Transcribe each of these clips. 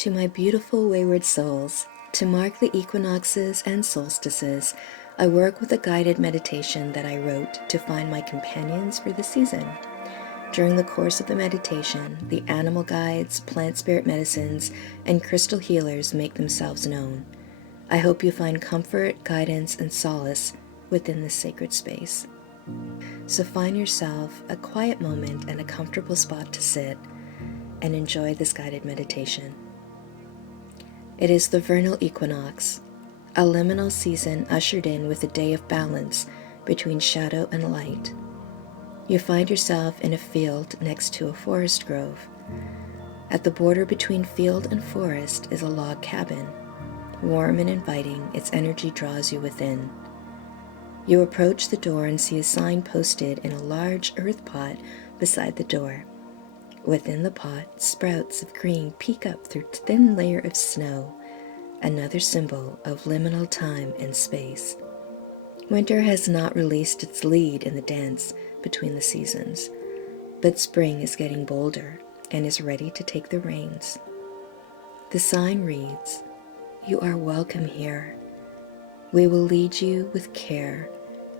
To my beautiful wayward souls, to mark the equinoxes and solstices, I work with a guided meditation that I wrote to find my companions for the season. During the course of the meditation, the animal guides, plant spirit medicines, and crystal healers make themselves known. I hope you find comfort, guidance, and solace within this sacred space. So find yourself a quiet moment and a comfortable spot to sit and enjoy this guided meditation. It is the vernal equinox, a liminal season ushered in with a day of balance between shadow and light. You find yourself in a field next to a forest grove. At the border between field and forest is a log cabin. Warm and inviting, its energy draws you within. You approach the door and see a sign posted in a large earth pot beside the door. Within the pot, sprouts of green peek up through a thin layer of snow, another symbol of liminal time and space. Winter has not released its lead in the dance between the seasons, but spring is getting bolder and is ready to take the reins. The sign reads, "You are welcome here. We will lead you with care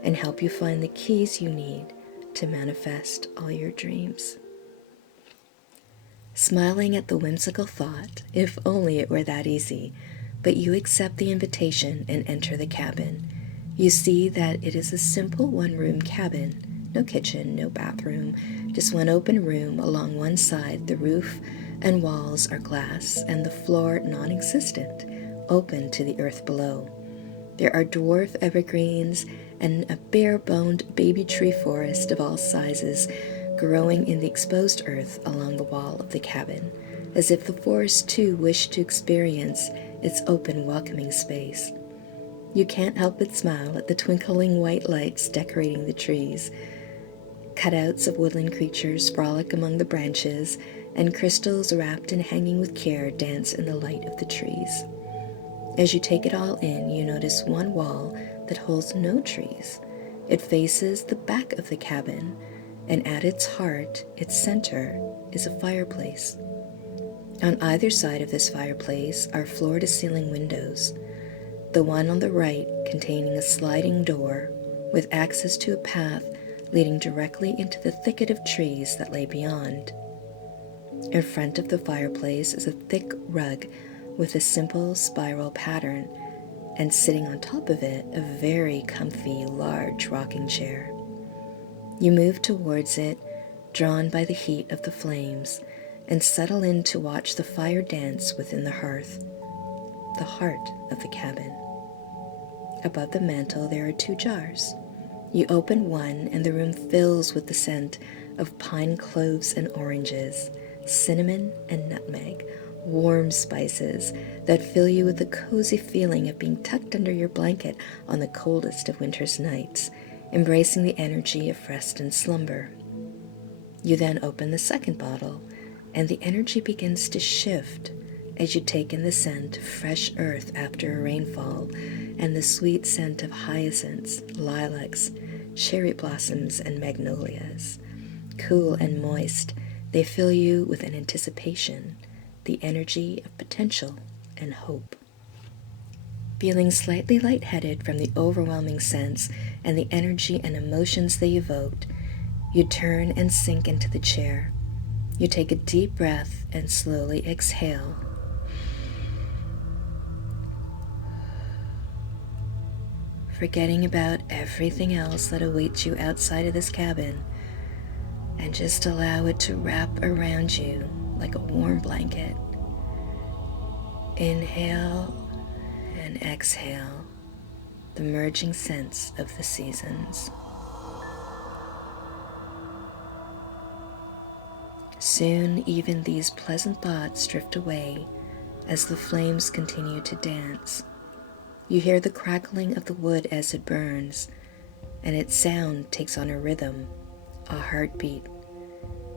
and help you find the keys you need to manifest all your dreams." Smiling at the whimsical thought, if only it were that easy, but you accept the invitation and enter the cabin. You see that it is a simple one-room cabin, no kitchen, no bathroom, just one open room. Along one side, the roof and walls are glass and the floor non-existent, open to the earth below. There are dwarf evergreens and a bare-boned baby tree forest of all sizes growing in the exposed earth along the wall of the cabin, as if the forest too wished to experience its open, welcoming space. You can't help but smile at the twinkling white lights decorating the trees. Cutouts of woodland creatures frolic among the branches, and crystals wrapped and hanging with care dance in the light of the trees. As you take it all in, you notice one wall that holds no trees. It faces the back of the cabin, and at its heart, its center, is a fireplace. On either side of this fireplace are floor-to-ceiling windows, the one on the right containing a sliding door with access to a path leading directly into the thicket of trees that lay beyond. In front of the fireplace is a thick rug with a simple spiral pattern, and sitting on top of it, a very comfy, large rocking chair. You move towards it, drawn by the heat of the flames, and settle in to watch the fire dance within the hearth, the heart of the cabin. Above the mantel there are 2 jars. You open one and the room fills with the scent of pine cloves and oranges, cinnamon and nutmeg, warm spices that fill you with the cozy feeling of being tucked under your blanket on the coldest of winter's nights, embracing the energy of rest and slumber. You then open the second bottle, and the energy begins to shift as you take in the scent of fresh earth after a rainfall and the sweet scent of hyacinths, lilacs, cherry blossoms, and magnolias. Cool and moist, they fill you with an anticipation, the energy of potential and hope. Feeling slightly lightheaded from the overwhelming scents and the energy and emotions they evoked, you turn and sink into the chair. You take a deep breath and slowly exhale. Forgetting about everything else that awaits you outside of this cabin, and just allow it to wrap around you like a warm blanket. Inhale and exhale the merging scents of the seasons. Soon even these pleasant thoughts drift away as the flames continue to dance. You hear the crackling of the wood as it burns, and its sound takes on a rhythm, a heartbeat.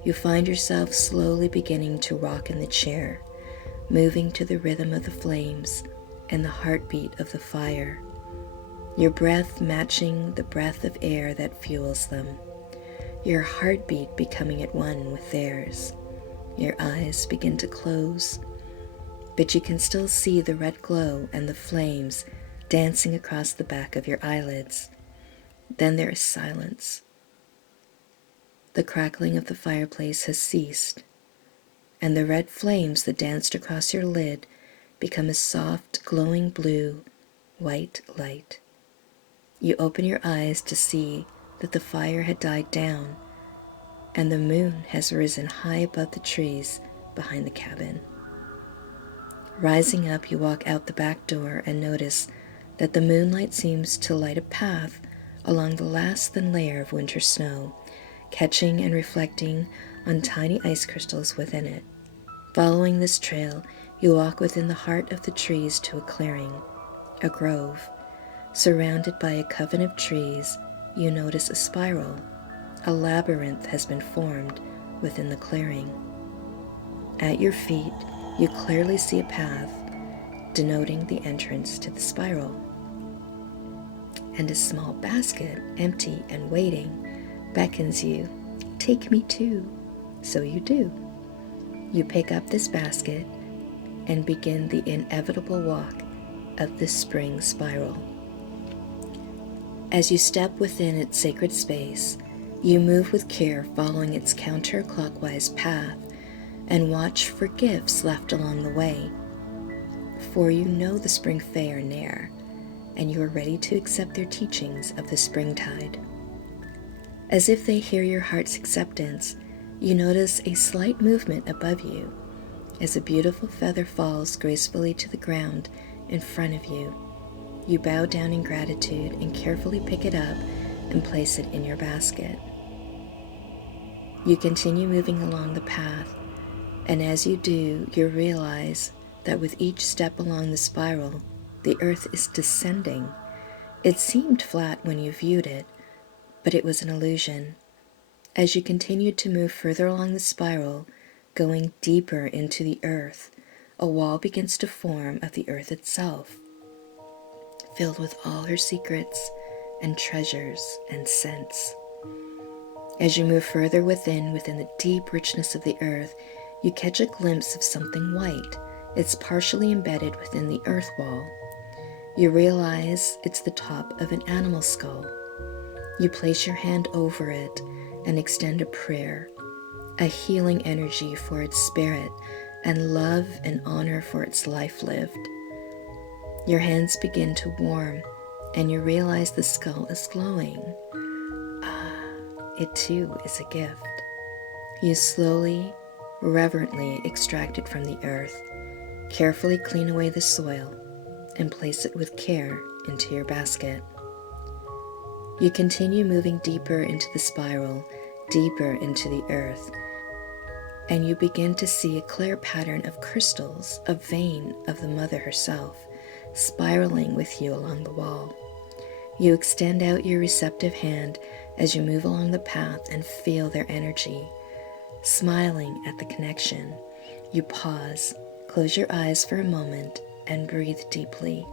You find yourself slowly beginning to rock in the chair, moving to the rhythm of the flames and the heartbeat of the fire, your breath matching the breath of air that fuels them, your heartbeat becoming at one with theirs. Your eyes begin to close. but you can still see the red glow and the flames dancing across the back of your eyelids. Then there is silence. The crackling of the fireplace has ceased, and the red flames that danced across your lid become a soft, glowing blue, white light. You open your eyes to see that the fire had died down, and the moon has risen high above the trees behind the cabin. Rising up, you walk out the back door and notice that the moonlight seems to light a path along the last thin layer of winter snow, catching and reflecting on tiny ice crystals within it. Following this trail, you walk within the heart of the trees to a clearing, a grove. Surrounded by a coven of trees, you notice a spiral. A labyrinth has been formed within the clearing. At your feet, you clearly see a path denoting the entrance to the spiral. And a small basket, empty and waiting, beckons you, "Take me too." So you do. You pick up this basket and begin the inevitable walk of the spring spiral. As you step within its sacred space, you move with care, following its counterclockwise path, and watch for gifts left along the way. For you know the spring fae are near, and you are ready to accept their teachings of the springtide. As if they hear your heart's acceptance, you notice a slight movement above you as a beautiful feather falls gracefully to the ground in front of you. You bow down in gratitude and carefully pick it up and place it in your basket. You continue moving along the path, and as you do, you realize that with each step along the spiral, the earth is descending. It seemed flat when you viewed it, but it was an illusion. As you continued to move further along the spiral, going deeper into the earth, a wall begins to form of the earth itself, filled with all her secrets and treasures and scents. As you move further within the deep richness of the earth, you catch a glimpse of something white. It's partially embedded within the earth wall. You realize it's the top of an animal skull. You place your hand over it and extend a prayer, a healing energy for its spirit, and love and honor for its life lived. Your hands begin to warm, and you realize the skull is glowing. It too is a gift. You slowly, reverently extract it from the earth, carefully clean away the soil, and place it with care into your basket. You continue moving deeper into the spiral, deeper into the earth, and you begin to see a clear pattern of crystals, a vein of the mother herself, spiraling with you along the wall. You extend out your receptive hand as you move along the path and feel their energy. Smiling at the connection, you pause, close your eyes for a moment, and breathe deeply.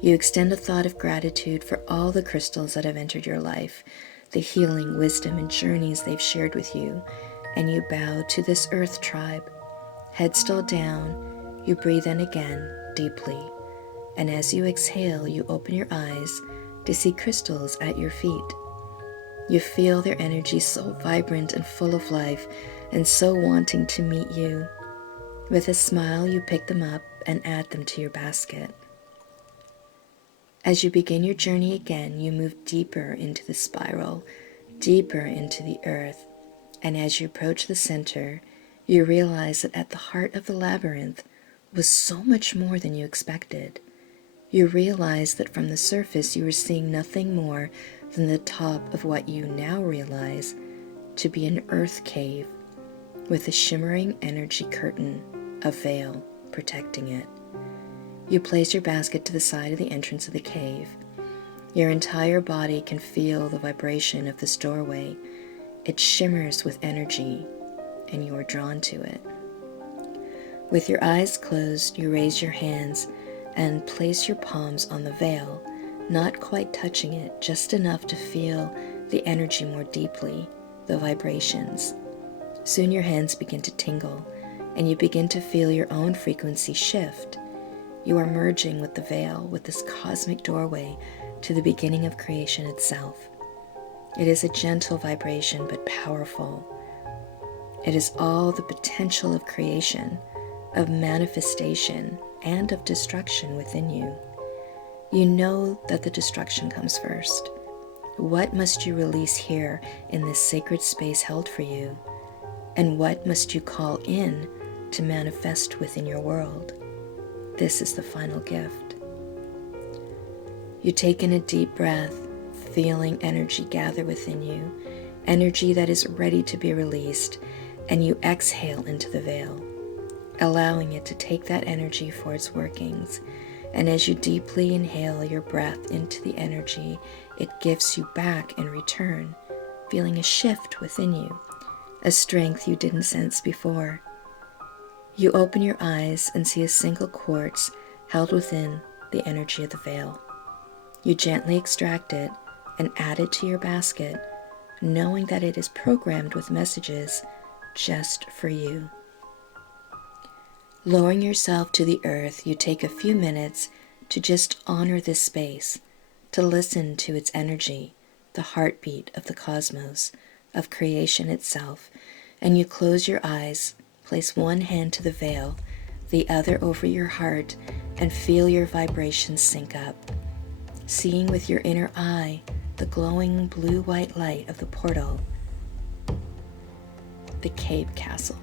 You extend a thought of gratitude for all the crystals that have entered your life, the healing, wisdom, and journeys they've shared with you, and you bow to this earth tribe. Head still down, you breathe in again, deeply, and as you exhale, you open your eyes to see crystals at your feet. You feel their energy so vibrant and full of life, and so wanting to meet you. With a smile, you pick them up and add them to your basket. As you begin your journey again, you move deeper into the spiral, deeper into the earth, and as you approach the center, you realize that at the heart of the labyrinth was so much more than you expected. You realize that from the surface you were seeing nothing more than the top of what you now realize to be an earth cave with a shimmering energy curtain, a veil, protecting it. You place your basket to the side of the entrance of the cave. Your entire body can feel the vibration of this doorway. It shimmers with energy, and you are drawn to it. With your eyes closed, you raise your hands and place your palms on the veil, not quite touching it, just enough to feel the energy more deeply, the vibrations. Soon your hands begin to tingle, and you begin to feel your own frequency shift. You are merging with the veil, with this cosmic doorway to the beginning of creation itself. It is a gentle vibration, but powerful. It is all the potential of creation, of manifestation, and of destruction within you. You know that the destruction comes first. What must you release here in this sacred space held for you? And what must you call in to manifest within your world? This is the final gift. You take in a deep breath, feeling energy gather within you, energy that is ready to be released, and you exhale into the veil, allowing it to take that energy for its workings. And as you deeply inhale your breath into the energy, it gives you back in return, feeling a shift within you, a strength you didn't sense before. You open your eyes and see a single quartz held within the energy of the veil. You gently extract it and add it to your basket, knowing that it is programmed with messages just for you. Lowering yourself to the earth, you take a few minutes to just honor this space, to listen to its energy, the heartbeat of the cosmos, of creation itself, and you close your eyes, place one hand to the veil, the other over your heart, and feel your vibrations sync up, seeing with your inner eye the glowing blue-white light of the portal, the cave castle.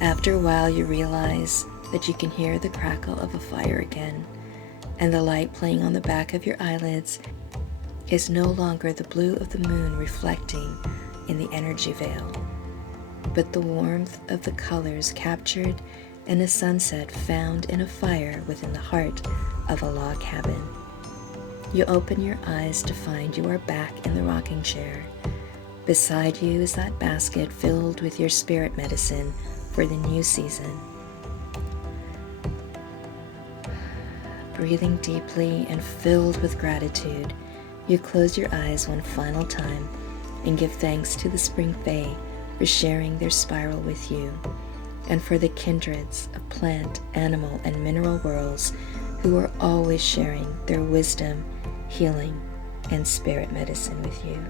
After a while, you realize that you can hear the crackle of a fire again, and the light playing on the back of your eyelids is no longer the blue of the moon reflecting in the energy veil, but the warmth of the colors captured in a sunset found in a fire within the heart of a log cabin. You open your eyes to find you are back in the rocking chair. Beside you is that basket filled with your spirit medicine for the new season. Breathing deeply and filled with gratitude, you close your eyes one final time and give thanks to the Spring Fae for sharing their spiral with you, and for the kindreds of plant, animal, and mineral worlds who are always sharing their wisdom, healing, and spirit medicine with you.